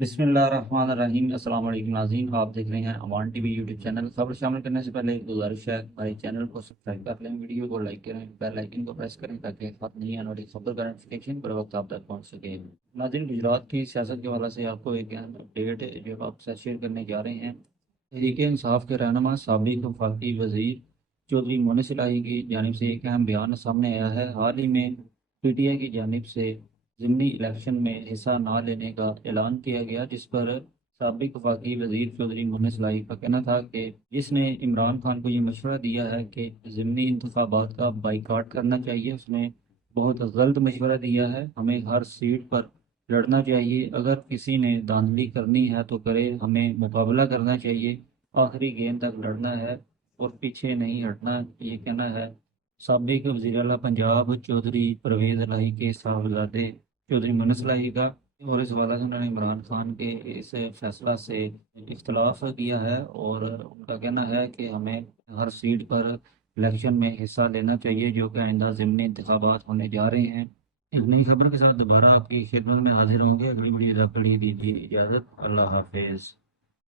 بسم اللہ الرحمن الرحیم۔ السلام علیکم ناظرین، آپ دیکھ رہے ہیں امان ٹی وی یوٹیوب چینل۔ خبر شامل کرنے سے پہلے ایک گزارش ہے، ہمارے چینل کو سبسکرائب کر لیں، ویڈیو کو لائک کریں، بیل آئیکن کو پریس کریں تاکہ خط نہیں آنے والی خبر کا نوٹیفیکیشن پر وقت آپ تک پہنچ سکے۔ ناظرین، گجرات کی سیاست کے حوالے سے آپ کو ایک اہم اپڈیٹ جو آپ سے شیئر کرنے جا رہے ہیں۔ تحریک انصاف کے رہنما سابق وفاقی وزیر چودھری مونس الہی کی جانب سے ایک اہم بیان سامنے آیا ہے۔ حال ہی میں پی ٹی آئی کی جانب سے ضمنی الیکشن میں حصہ نہ لینے کا اعلان کیا گیا، جس پر سابق وفاقی وزیر چودھری مونس الہی کا کہنا تھا کہ جس نے عمران خان کو یہ مشورہ دیا ہے کہ ضمنی انتخابات کا بائیکاٹ کرنا چاہیے، اس نے بہت غلط مشورہ دیا ہے۔ ہمیں ہر سیٹ پر لڑنا چاہیے، اگر کسی نے دھاندلی کرنی ہے تو کرے، ہمیں مقابلہ کرنا چاہیے، آخری گیند تک لڑنا ہے اور پیچھے نہیں ہٹنا، یہ کہنا ہے سابق وزیر اعلیٰ پنجاب چودھری پرویز الہی کے صاحبزادے چودھری مونس الہی کا۔ اور اس حوالے سے انہوں نے عمران خان کے اس فیصلہ سے اختلاف کیا ہے اور ان کا کہنا ہے کہ ہمیں ہر سیٹ پر الیکشن میں حصہ لینا چاہیے جو کہ آئندہ ضمنی انتخابات ہونے جا رہے ہیں۔ ایک نئی خبر کے ساتھ دوبارہ آپ کی خدمت میں حاضر ہوں گے۔ اگلی ویڈیو تک کے لیے دیجیے اجازت۔ اللہ حافظ۔